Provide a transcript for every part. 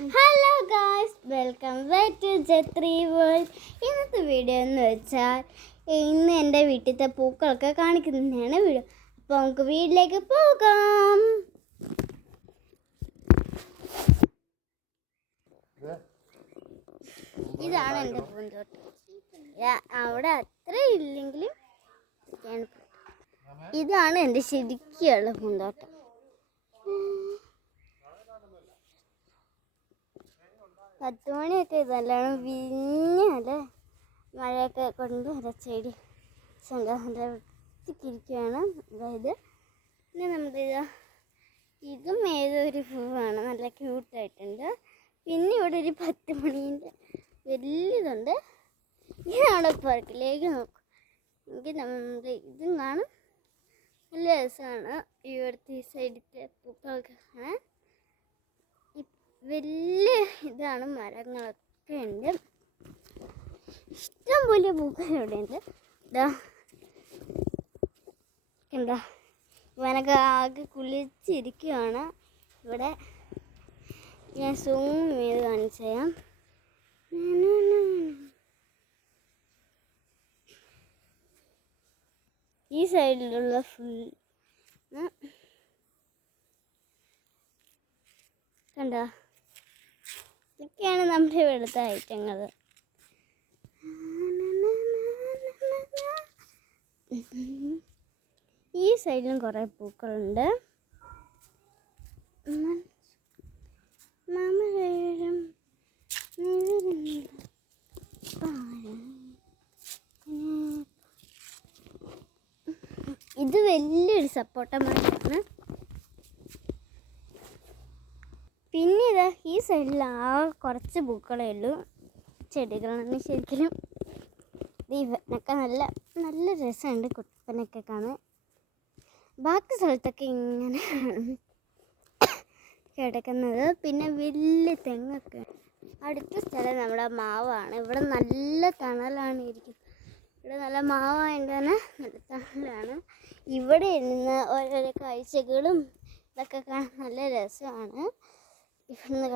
Hello guys, welcome back to ജെത്രി world. ഇന്നത്തെ video എന്ന് വെച്ചാൽ ഇന്ന് എൻ്റെ വീട്ടിലത്തെ പൂക്കളൊക്കെ കാണിക്കുന്നതാണ് വീഡിയോ. അപ്പോൾ നമുക്ക് വീട്ടിലേക്ക് പോകാം. ഇതാണ് എൻ്റെ പൂന്തോട്ടം. അവിടെ അത്ര ഇല്ലെങ്കിലും ഇതാണ് എൻ്റെ ശരിക്കുള്ള പൂന്തോട്ടം. പത്തുമണിയൊക്കെ നല്ലോണം വിരിഞ്ഞല്ലേ, മഴയൊക്കെ കൊണ്ട് അരച്ചെടി നല്ല വൃത്തിക്കിരിക്കുകയാണ്. അതായത് പിന്നെ നമ്മുടെ ഇതും ഏതൊരു പൂവാണ്, നല്ല ക്യൂട്ടായിട്ടുണ്ട്. പിന്നെ ഇവിടെ ഒരു 10 മണീൻ്റെ വലിയതുണ്ട്. ഇതാണ് പാർക്കിലേക്ക് നോക്കും. എനിക്ക് നമ്മുടെ ഇതും കാണും, നല്ല രസമാണ്. ഇവിടുത്തെ ഈ സൈഡിലത്തെ പൂക്കളൊക്കെ കാണാൻ വലിയ ഇതാണ്. മരങ്ങളൊക്കെ ഉണ്ട്, ഇഷ്ടം പോലെ പൂക്കൾ ഇവിടെ ഉണ്ട്. എന്താ ഇവനൊക്കെ ആകെ കുളിച്ചിരിക്കുകയാണ്. ഇവിടെ ഞാൻ സൂം ചെയ്ത് കാണിച്ചു തരാം. ഈ സൈഡിലുള്ള ഫുൾ കണ്ടോ, ഇതൊക്കെയാണ് നമ്മുടെ ഇവിടുത്തെ ഐറ്റങ്ങൾ. ഈ സൈഡിലും കുറേ പൂക്കളുണ്ട്. ഇത് വലിയൊരു സപ്പോട്ട മരമാണ്. പിന്നെ ഇതാ ഈ സൈഡിൽ കുറച്ച് പൂക്കളേ ഉള്ളൂ, ചെടികളാണ് ശരിക്കും. ഇവനൊക്കെ നല്ല നല്ല രസമുണ്ട് കുട്ടപ്പനൊക്കെ കാണാൻ. ബാക്കി സ്ഥലത്തൊക്കെ ഇങ്ങനെ കിടക്കുന്നത്. പിന്നെ വലിയ തെങ്ങൊക്കെ. അടുത്ത സ്ഥലം നമ്മുടെ മാവാണ്. ഇവിടെ നല്ല തണലാണ് ഇരിക്കുന്നത്. ഇവിടെ നല്ല മാവായതുകൊണ്ട് തന്നെ നല്ല തണലാണ്. ഇവിടെ ഇരുന്ന് ഓരോരോ കാഴ്ചകളും ഇതൊക്കെ കാണാൻ നല്ല രസമാണ്. ഇവിടുന്ന്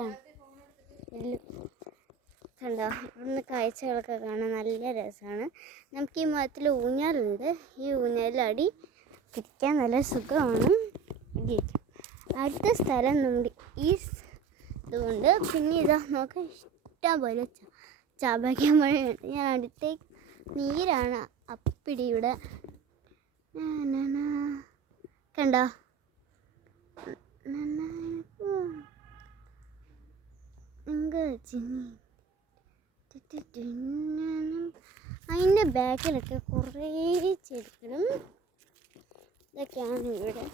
കണ്ടോ, ഇവിടുന്ന് കാഴ്ചകളൊക്കെ കാണാൻ നല്ല രസമാണ്. നമുക്ക് ഈ മരത്തിൽ ഊഞ്ഞാലുണ്ട്. ഈ ഊഞ്ഞാലടി ഇരിക്കാൻ നല്ല സുഖമാണ്. അടുത്ത സ്ഥലം നമ്മുടെ ഈ ഇതുകൊണ്ട്. പിന്നെ ഇതാ നോക്കാൻ ഇഷ്ടം പോലെ ചാമ്പയ്ക്ക മഴയുണ്ട്. ഞാൻ അടുത്തേക്ക് നീരാണ് അപ്പിടി. ഇവിടെ കണ്ടോ, അതിൻ്റെ ബാക്കിലൊക്കെ കുറേ ചെടികളും ഇതൊക്കെയാണ് ഇവിടെ.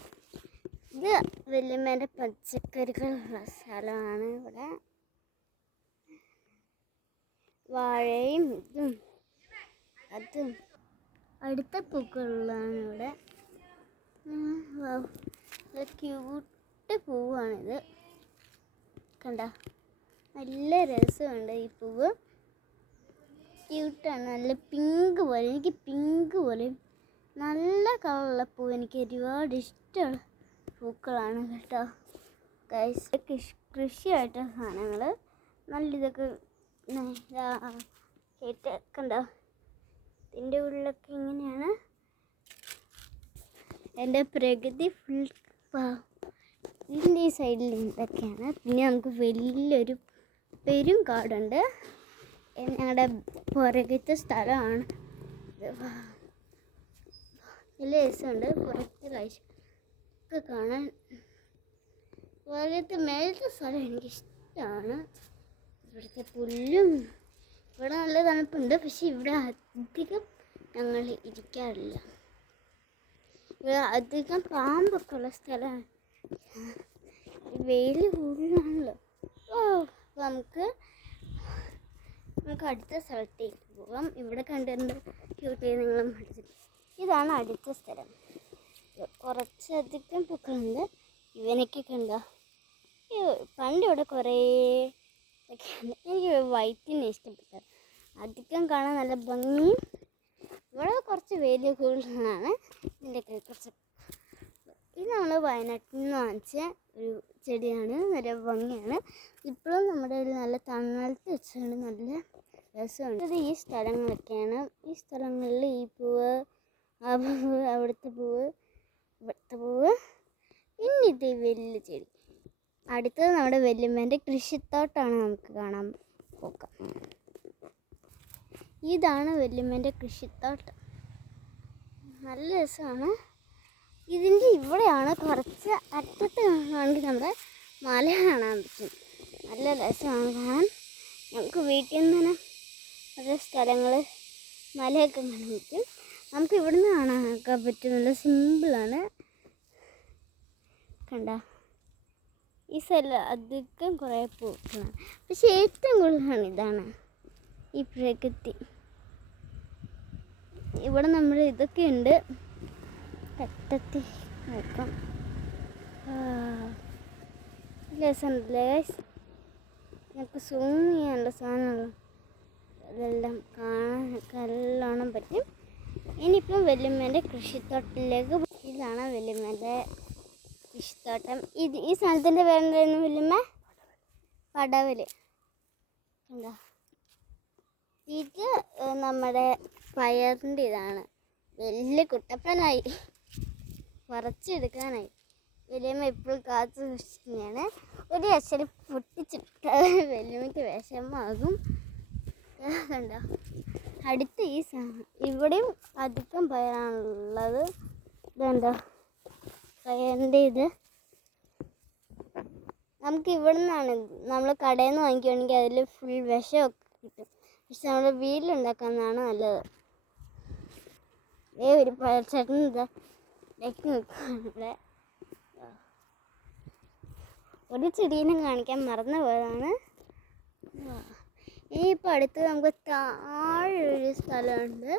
ഇത് വലിയമ്മേൻ്റെ പച്ചക്കറികളുള്ള സ്ഥലമാണ്. ഇവിടെ വാഴയും ഇതും അതും അടുത്ത പൂക്കളുള്ളതാണ് ഇവിടെ. ക്യൂട്ട് പൂവാണിത്, കണ്ട നല്ല രസമുണ്ട്. ഈ പൂവ് ക്യൂട്ടാണ്, നല്ല പിങ്ക് പോലെ. എനിക്ക് പിങ്ക് പോലെ നല്ല കളറുള്ള പൂവ് എനിക്ക് ഒരുപാട് ഇഷ്ടമുള്ള പൂക്കളാണ് കേട്ടോ ഗൈസ്. കൃഷിയായിട്ട് സാധനങ്ങൾ നല്ല ഇതൊക്കെ കേട്ട് കണ്ടോ. ഇതിൻ്റെ ഉള്ളിലൊക്കെ ഇങ്ങനെയാണ് എൻ്റെ പ്രകൃതി ഫുൾ. ഇതിൻ്റെ ഈ സൈഡിൽ ഇതൊക്കെയാണ്. പിന്നെ നമുക്ക് വലിയൊരു പെരുങ്കാടുണ്ട്. ഞങ്ങളുടെ പുറകത്തെ സ്ഥലമാണ്. നല്ല രസമുണ്ട്. പുറത്തെ കാഴ്ച ഒക്കെ കാണാൻ. പുറകത്തെ മേലത്തെ സ്ഥലം എനിക്കിഷ്ടമാണ്. ഇവിടുത്തെ പുല്ലും ഇവിടെ നല്ല തണുപ്പുണ്ട്. പക്ഷെ ഇവിടെ അധികം ഞങ്ങൾ ഇരിക്കാറില്ല. ഇവിടെ അധികം പാമ്പൊക്കെ ഉള്ള സ്ഥലമാണ്. വെയിൽ കൂടുതലാണല്ലോ. അപ്പോൾ നമുക്ക് അടുത്ത സ്ഥലത്തേക്ക് പോകാം. ഇവിടെ കണ്ടിട്ടുണ്ട് ക്യൂട്ട് നിങ്ങളും പഠിച്ചിട്ട്. ഇതാണ് അടുത്ത സ്ഥലം. കുറച്ചധികം പൂക്കളുണ്ട്. ഇവനൊക്കെ കണ്ടോ, പണ്ട് ഇവിടെ കുറേ ഇതൊക്കെയുണ്ട്. എനിക്ക് വൈറ്റിനെ ഇഷ്ടപ്പെട്ടത്. അധികം കാണാൻ നല്ല ഭംഗിയും. ഇവിടെ കുറച്ച് വലിയ കൂടുതലാണ്. ഇതിൻ്റെയൊക്കെ കുറച്ച് ഇത് നമ്മൾ വയനാട്ടിൽ നിന്ന് വാങ്ങിച്ച ഒരു ചെടിയാണ്. നല്ല ഭംഗിയാണ്. ഇപ്പോഴും നമ്മുടെ ഒരു നല്ല തണലത്ത് വെച്ചാണ്. നല്ല രസമുണ്ട്. ഇത് ഈ സ്ഥലങ്ങളൊക്കെയാണ്. ഈ സ്ഥലങ്ങളിൽ ഈ പൂവ്, ആ പൂവ്, അവിടുത്തെ പൂവ്, ഇവിടുത്തെ പൂവ്, പിന്നെ ഇത് വലിയ ചെടി. അടുത്തത് നമ്മുടെ വല്യമ്മേൻ്റെ കൃഷിത്തോട്ടമാണ്. നമുക്ക് കാണാൻ പോക്കാം. ഇതാണ് വല്യമ്മേൻ്റെ കൃഷിത്തോട്ടം. നല്ല രസമാണ്. ഇതിൻ്റെ ഇവിടെയാണ് കുറച്ച് അറ്റത്ത് കാണുകയാണെങ്കിൽ നമ്മുടെ മല കാണാൻ പറ്റും. നല്ല രസമാണ് കാണാൻ. നമുക്ക് വീട്ടിൽ നിന്ന് തന്നെ ഓരോ സ്ഥലങ്ങൾ മലയൊക്കെ കാണാൻ പറ്റും. നമുക്ക് ഇവിടുന്ന് കാണാനൊക്കെ പറ്റും. നല്ല സിമ്പിളാണ്. കണ്ട ഈ സ്ഥലം അധികം കുറേ പൂക്കളാണ്. പക്ഷെ ഏറ്റവും കൂടുതലാണ് ഇതാണ് ഈ പ്രകൃതി. ഇവിടെ നമ്മൾ ഇതൊക്കെ ഉണ്ട്. തട്ടത്തി നോക്കാം. രസമുണ്ടല്ലേ ഗൈസ്? നമുക്ക് സൂം ചെയ്യാനുള്ള സാധനമുള്ളൂ. അതെല്ലാം കാണാനൊക്കെ നല്ലോണം പറ്റും. ഇനിയിപ്പം വല്യമ്മേൻ്റെ കൃഷിത്തോട്ടത്തിലേക്ക്. ഇതാണ് വല്യമ്മേൻ്റെ കൃഷിത്തോട്ടം. ഈ സ്ഥലത്തിൻ്റെ പേരെന്തായിരുന്നു വല്യമ്മ? പടവല്. എന്താ ഇത് നമ്മുടെ പയറിൻ്റെ ഇതാണ്. വലിയ കുട്ടപ്പനായി, പറിച്ചെടുക്കാനായി. വല്യമ്മ എപ്പോഴും കാത്തു സൂക്ഷിക്കുന്നതാണ്. ഒരു അച്ഛനെ പൊട്ടിച്ചിട്ട് വല്യമ്മയ്ക്ക് വിഷമാകും. കണ്ടോ? അടുത്ത് ഈ ഇവിടെയും അധികം പയറാണുള്ളത്. ഇതെന്താ പയറിൻ്റെ ഇത്. നമുക്ക് ഇവിടെ നിന്നാണ്, നമ്മൾ കടയിൽ നിന്ന് വാങ്ങിക്കുകയാണെങ്കിൽ അതിൽ ഫുൾ വിഷമൊക്കെ കിട്ടും. പക്ഷെ നമ്മുടെ വീട്ടിലുണ്ടാക്കുന്നതാണ് നല്ലത്. ഒരു പഴച്ചേട്ടൻ ഇതാ വെക്കി നിൽക്കുകയാണ് ഇവിടെ. ഒരു ചെടീനും കാണിക്കാൻ മറന്നു പോയതാണ്. ഇനിയിപ്പോൾ അടുത്ത് നമുക്ക് താഴെ ഒരു സ്ഥലമുണ്ട്.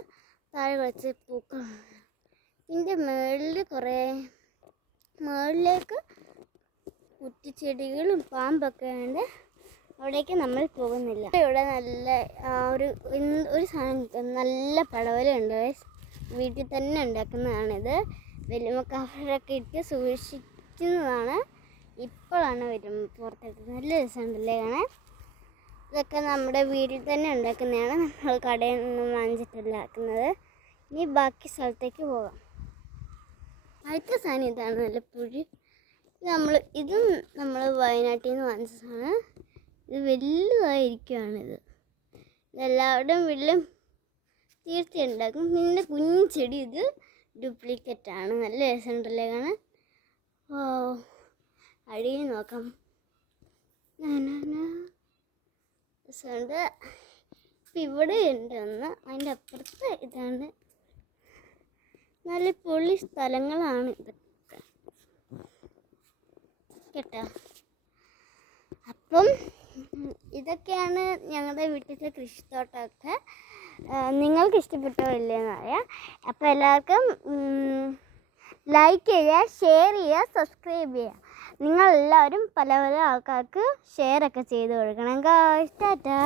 താഴെ കുറച്ച് പൂക്കളാണ്. ഇതിൻ്റെ മുകളിൽ കുറേ മുകളിലേക്ക് കുറ്റിച്ചെടികളും പാമ്പൊക്കെ ഉണ്ട്. അവിടേക്ക് നമ്മൾ പോകുന്നില്ല. ഇവിടെ നല്ല ഒരു സാധനം, നല്ല പടവലുണ്ട്. വീട്ടിൽ തന്നെ ഉണ്ടാക്കുന്നതാണിത്. വല്യമ്മ കവറൊക്കെ ഇട്ട് സൂക്ഷിക്കുന്നതാണ്. ഇപ്പോഴാണ് വരുമ്പോൾ പുറത്തെടുത്ത്. നല്ല രസമുണ്ടല്ലേ കാണാൻ? ഇതൊക്കെ നമ്മുടെ വീട്ടിൽ തന്നെ ഉണ്ടാക്കുന്നതാണ്. നമ്മൾ കടയിൽ നിന്നും വാങ്ങിച്ചിട്ടല്ല ആക്കുന്നത്. ഇനി ബാക്കി സ്ഥലത്തേക്ക് പോകാം. അടുത്ത സാധനം ഇതാണ്, നല്ല പുഴി. ഇതും നമ്മൾ വയനാട്ടിൽ നിന്ന് വാങ്ങിച്ചതാണ്. ഇത് വലുതായിരിക്കുകയാണിത്. ഇതെല്ലാവരുടെയും വീട്ടിലും തീർച്ചയായും ഉണ്ടാക്കും. പിന്നെ കുഞ്ഞു ചെടി, ഇത് ഡ്യൂപ്ലിക്കേറ്റാണ്. നല്ല രസമുണ്ടല്ലേ കാണാൻ? ഓ, അടിയിൽ നോക്കാം. രസമുണ്ട്. ഇപ്പം ഇവിടെ ഉണ്ട് ഒന്ന്. അതിൻ്റെ അപ്പുറത്ത് ഇതാണ്. നല്ല പൊളി സ്ഥലങ്ങളാണ് ഇതൊക്കെ കേട്ടോ. അപ്പം ഇതൊക്കെയാണ് ഞങ്ങളുടെ വീട്ടിലത്തെ കൃഷിത്തോട്ടമൊക്കെ. നിങ്ങൾക്ക് ഇഷ്ടപ്പെട്ടോ ഇല്ലയെന്ന് അറിയാം. അപ്പോൾ എല്ലാവർക്കും ലൈക്ക് ചെയ്യുക, ഷെയർ ചെയ്യുക, സബ്സ്ക്രൈബ് ചെയ്യുക. നിങ്ങളെല്ലാവരും പല പല ആൾക്കാർക്ക് ഷെയറൊക്കെ ചെയ്ത് കൊടുക്കണം. ടാറ്റാ.